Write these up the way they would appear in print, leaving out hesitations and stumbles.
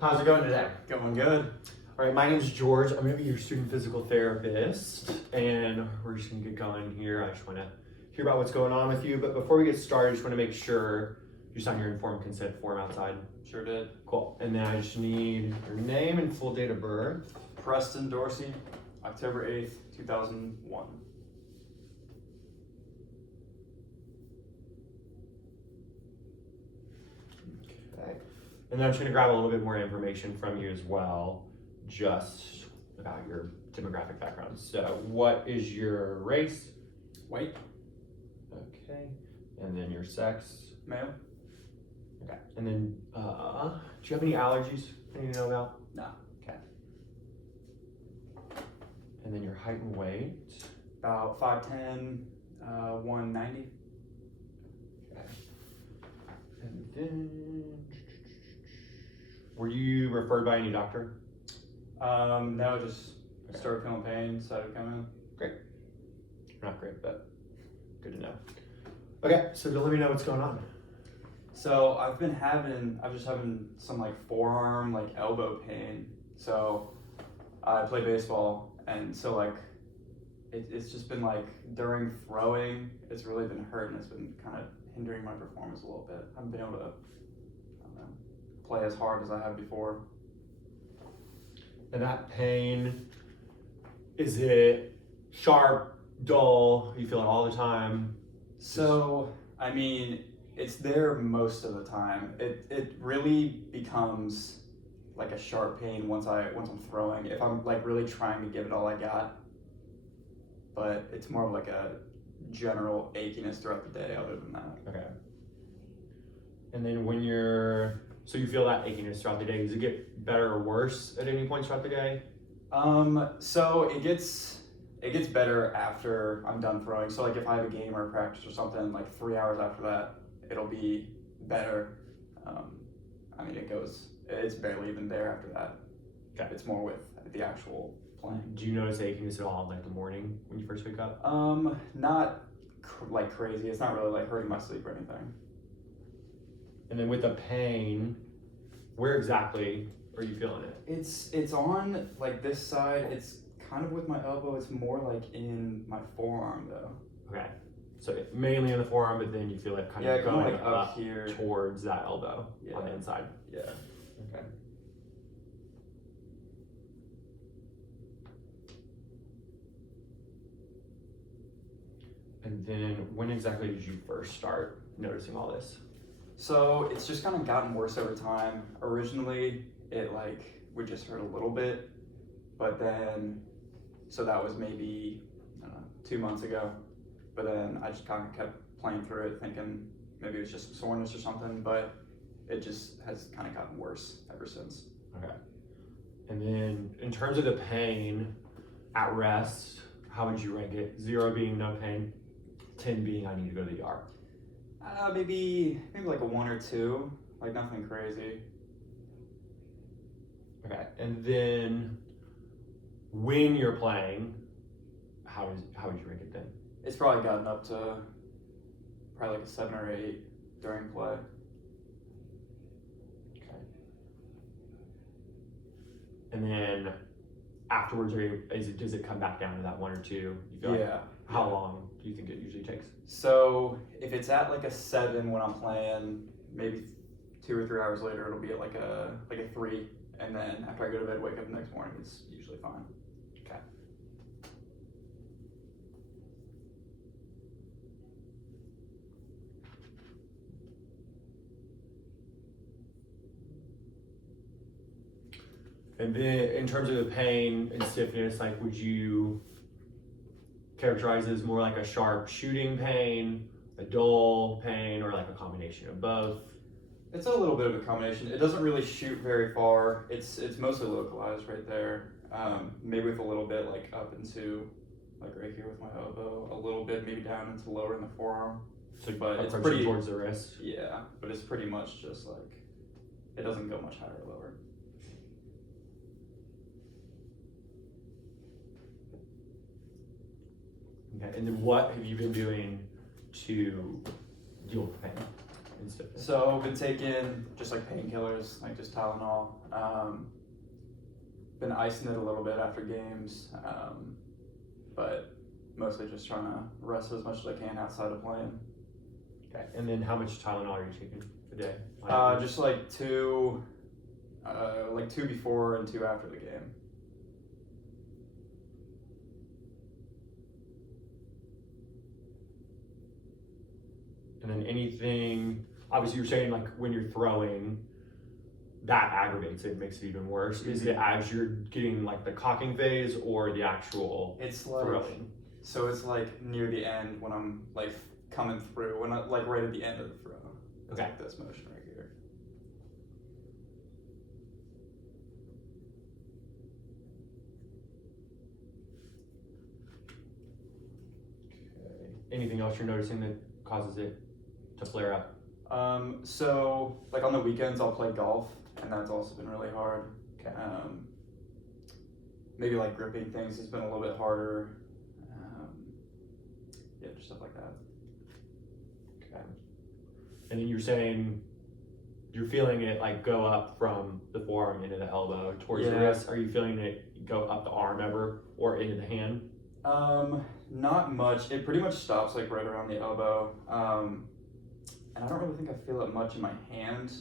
How's it going today? Going good. All right, my name is George. I'm gonna be your student physical therapist, and we're just gonna get going here. I just wanna hear about what's going on with you, but before we get started, I just wanna make sure you sign your informed consent form outside. Sure did. Cool. And then I just need your name and full date of birth. Preston Dorsey, October 8th, 2001. Okay. And then I'm just gonna grab a little bit more information from you as well, just about your demographic background. So what is your race? White, Okay. And then your sex? male? Okay. And then, do you have any allergies I need to know about? No. Okay. And then your height and weight? About 5'10", 190. Okay. And then, were you referred by any doctor? No, just Okay. started feeling pain, decided to come in. Not great, but good to know. Okay, so let me know what's going on. So I've just having some like forearm, like elbow pain. So I play baseball, and so like it's just been like during throwing, it's really been hurting. It's been kind of hindering my performance a little bit. I haven't been able to, I don't know, play as hard as I have before. And that pain, is it sharp, dull? You feel it all the time? So I mean, it's there most of the time. It really becomes like a sharp pain once I'm throwing. If I'm like really trying to give it all I got. But it's more of like a general achiness throughout the day other than that. Okay. And then so you feel that achiness throughout the day, does it get better or worse at any point throughout the day? So it gets better after I'm done throwing. So like if I have a game or a practice or something, like 3 hours after that, it'll be better. I mean, it's barely even there after that. Okay. It's more with the actual playing. Do you notice achiness at all in like the morning when you first wake up? Not like crazy. It's not really like hurting my sleep or anything. And then with the pain, where exactly are you feeling it? It's on like this side. It's kind of with my elbow. It's more like in my forearm though. Okay. So mainly in the forearm, but then you feel it kind of going like up here towards that elbow on the inside. Yeah. Okay. And then when exactly did you first start noticing all this? So it's just kind of gotten worse over time. Originally, it like would just hurt a little bit, but then, so that was maybe, I don't know, 2 months ago. But then I just kind of kept playing through it, thinking maybe it was just some soreness or something, but it just has kind of gotten worse ever since. Okay. And then in terms of the pain at rest, how would you rank it? 0 being no pain, 10 being I need to go to the ER. Maybe like a 1 or 2, like nothing crazy. Okay. And then when you're playing, how would you rank it then? It's probably gotten up to probably like a 7 or 8 during play. Okay. And then afterwards, does it come back down to that 1 or 2? You feel like, how long do you think it usually takes? So if it's at like a 7 when I'm playing, maybe 2 or 3 hours later it'll be at like a 3, and then after I go to bed, wake up the next morning, it's usually fine. Okay. And then in terms of the pain and stiffness, like would you characterize it as more like a sharp shooting pain, a dull pain, or like a combination of both? It's a little bit of a combination. It doesn't really shoot very far. It's mostly localized right there. Maybe with a little bit like up into like right here with my elbow, a little bit maybe down into lower in the forearm. So, but it's approaching pretty towards the wrist. Yeah, but it's pretty much just like it doesn't go much higher or lower. Okay, and then what have you been doing to deal with the pain? stiffness? So I've been taking just like painkillers, like just Tylenol. Been icing it a little bit after games, but mostly just trying to rest as much as I can outside of playing. Okay. And then how much Tylenol are you taking a day? Just like two before and two after the game. And then anything, obviously you're saying like when you're throwing, that aggravates it, makes it even worse. Is it as you're getting like the cocking phase or the actual It's like throwing? So it's like near the end when I'm like coming through, when I like right at the end of the throw. It's Okay. like this motion right here. Okay. Anything else you're noticing that causes it to flare up? So like on the weekends I'll play golf, and that's also been really hard. Okay. Maybe like gripping things has been a little bit harder. Yeah, just stuff like that. Okay. And then you're saying you're feeling it like go up from the forearm into the elbow towards the Yeah. wrist. Are you feeling it go up the arm ever or into the hand? Not much. It pretty much stops like right around the elbow. And I don't really think I feel it much in my hand.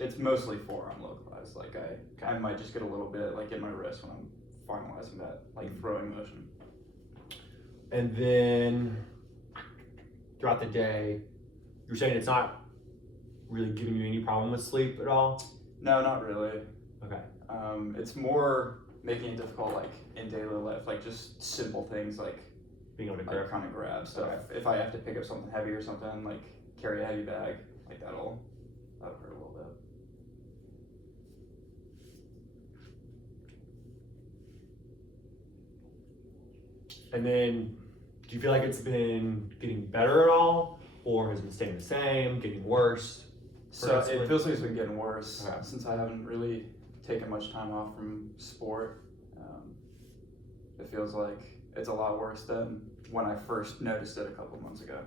It's mostly forearm localized. Like I might just get a little bit like in my wrist when I'm finalizing that like throwing motion. And then throughout the day, you're saying it's not really giving you any problem with sleep at all? No, not really. Okay. It's more making it difficult like in daily life, like just simple things like Being able to grip. kind of grab stuff. If I have to pick up something heavy or something, like carry a heavy bag, like that'll hurt a little bit. And then, do you feel like it's been getting better at all, or has it been staying the same, getting worse? So Progressively? it feels like it's been getting worse Okay. since I haven't really taken much time off from sport. It feels like it's a lot worse than when I first noticed it a couple months ago.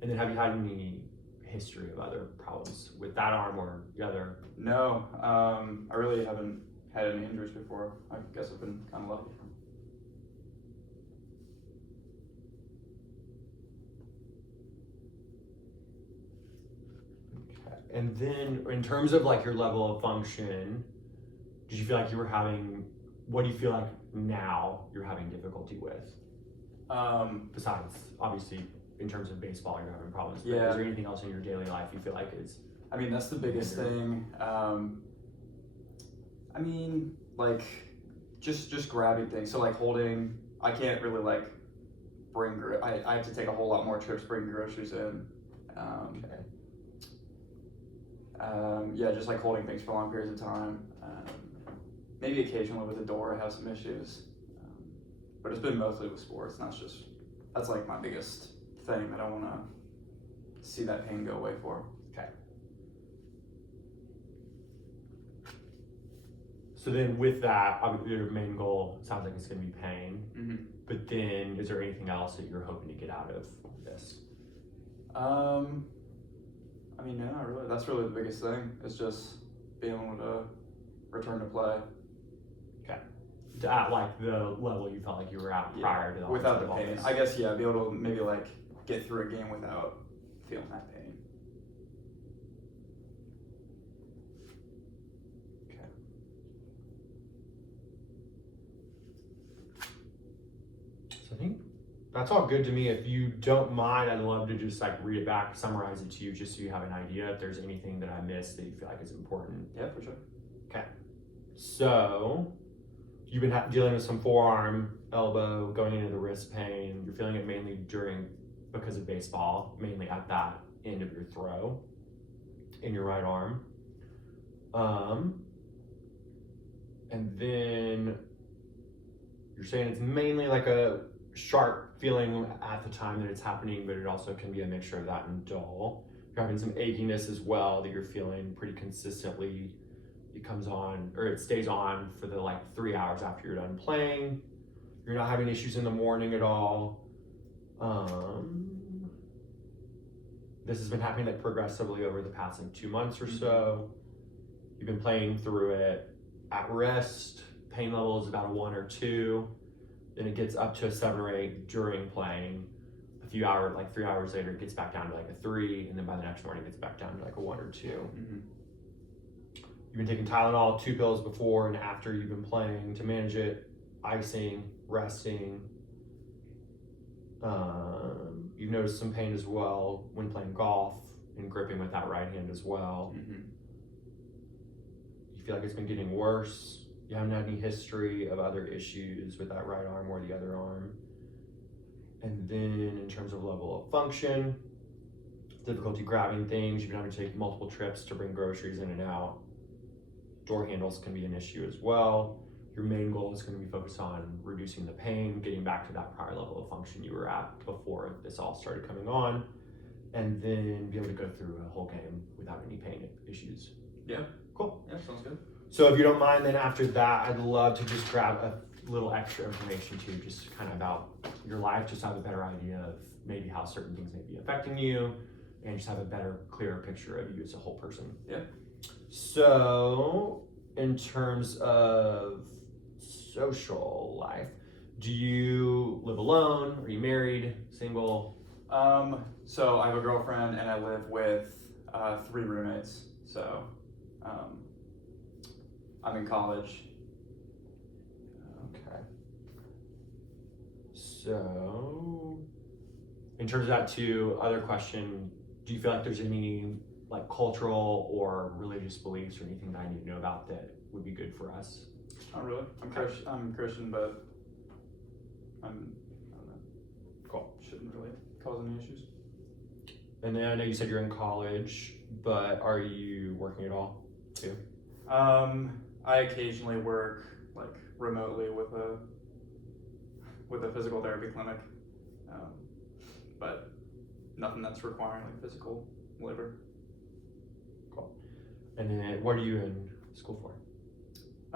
And then, have you had any history of other problems with that arm or the other? No, I really haven't had any injuries before. I guess I've been kind of lucky. Okay. And then, in terms of like your level of function, did you feel like you were having? What do you feel like now you're having difficulty with? Besides, obviously, in terms of baseball, you're having problems. But Yeah. Is there anything else in your daily life you feel like is? I mean, that's the biggest thing. I mean, like, just grabbing things. So like holding, I can't really like I have to take a whole lot more trips bringing groceries in. Okay. Yeah, just like holding things for long periods of time. Maybe occasionally with the door I have some issues. But it's been mostly with sports, and that's like my biggest thing that I want to see that pain go away for. Okay. So then, with that, obviously your main goal sounds like it's going to be pain. Mm-hmm. But then, is there anything else that you're hoping to get out of this? I mean, no, not really. That's really the biggest thing. It's just being able to return to play. At like the level you felt like you were at prior to the without onset the of all pain. this. I guess be able to maybe like get through a game without feeling that pain. Okay. So I think that's all good to me. If you don't mind, I'd love to just like read it back, summarize it to you, just so you have an idea if there's anything that I missed that you feel like is important. Yeah, for sure. So, you've been dealing with some forearm, elbow, going into the wrist pain. You're feeling it mainly because of baseball, mainly at that end of your throw in your right arm. And then you're saying it's mainly like a sharp feeling at the time that it's happening, but it also can be a mixture of that and dull. You're having some achiness as well that you're feeling pretty consistently. It comes on, or it stays on for the like 3 hours after you're done playing. You're not having issues in the morning at all. this has been happening like progressively over the past like 2 months or so. You've been playing through it at rest. Pain level is about a 1 or 2. Then it gets up to a 7 or 8 during playing. A few hours, like 3 hours later, it gets back down to like a 3, and then by the next morning, it gets back down to like a 1 or 2. You've been taking Tylenol, 2 pills before and after you've been playing to manage it, icing, resting. You've noticed some pain as well when playing golf and gripping with that right hand as well. You feel like it's been getting worse. You haven't had any history of other issues with that right arm or the other arm. And then in terms of level of function, difficulty grabbing things, you've been having to take multiple trips to bring groceries in and out. Door handles can be an issue as well. Your main goal is going to be focused on reducing the pain, getting back to that prior level of function you were at before this all started coming on, and then be able to go through a whole game without any pain issues. Yeah. Cool. Yeah, sounds good. So if you don't mind, then after that, I'd love to just grab a little extra information too, just kind of about your life, just have a better idea of maybe how certain things may be affecting you, and just have a better, clearer picture of you as a whole person. Yeah. So, in terms of social life, do you live alone? Are you married? Single? So I have a girlfriend and I live with 3 roommates. So I'm in college. Okay. So, in terms of that too, other question, do you feel like there's any like cultural or religious beliefs or anything that I need to know about that would be good for us? Not really. I'm Christian, but I don't know. Cool. Shouldn't really cause any issues. And then I know you said you're in college, but are you working at all too? I occasionally work like remotely with a physical therapy clinic, but nothing that's requiring like physical labor. Cool. And then what are you in school for?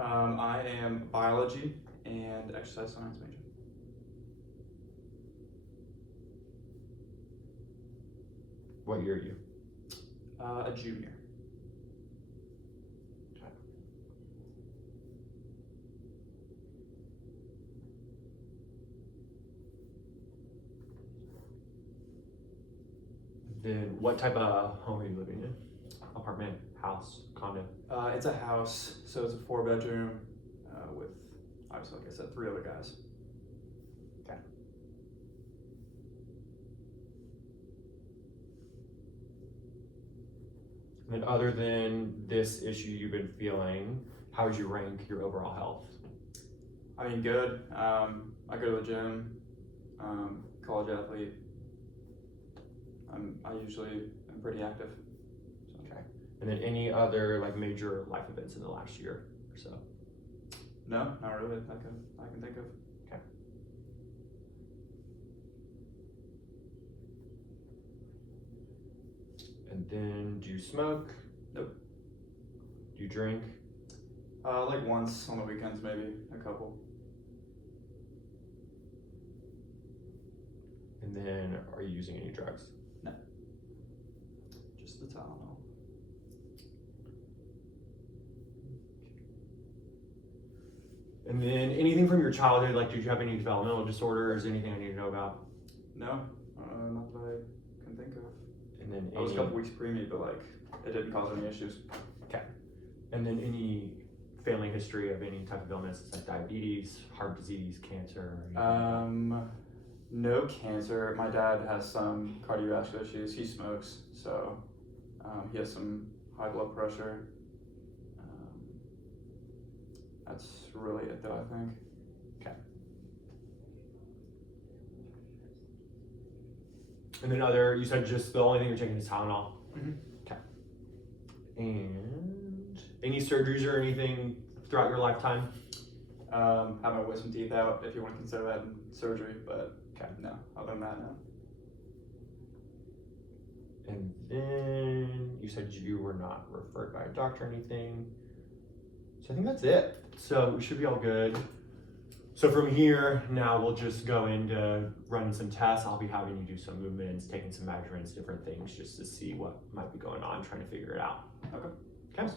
I am biology and exercise science major. What year are you? A junior. Then what type of home are you living in? Apartment, house, condo? It's a house, so it's a 4-bedroom with, obviously, like I said, 3 other guys. Okay. And then other than this issue you've been feeling, how would you rank your overall health? I mean, good. I go to the gym, college athlete. I usually am pretty active. So. Okay. And then any other like major life events in the last year or so? No, not really. I can think of. Okay. And then do you smoke? Nope. Do you drink? Like once on the weekends, maybe a couple. And then are you using any drugs? No. Just the Tylenol. And then anything from your childhood, like did you have any developmental disorders, anything I need to know about? No, not that I can think of. And then I was a couple weeks preemie, but like it didn't cause any issues. Okay. And then any family history of any type of illness, like diabetes, heart disease, cancer? No cancer. My dad has some cardiovascular issues. He smokes, so he has some high blood pressure. That's really it, though, I think. Okay. And then you said just the only thing you're taking is Tylenol? Mm-hmm. Okay. And any surgeries or anything throughout your lifetime? Have my wisdom teeth out, if you want to consider that in surgery, but okay. No, other than that, no. And then you said you were not referred by a doctor or anything. So I think that's it. So we should be all good. So from here, now we'll just go into running some tests. I'll be having you do some movements, taking some measurements, different things, just to see what might be going on, trying to figure it out. Okay. Okay.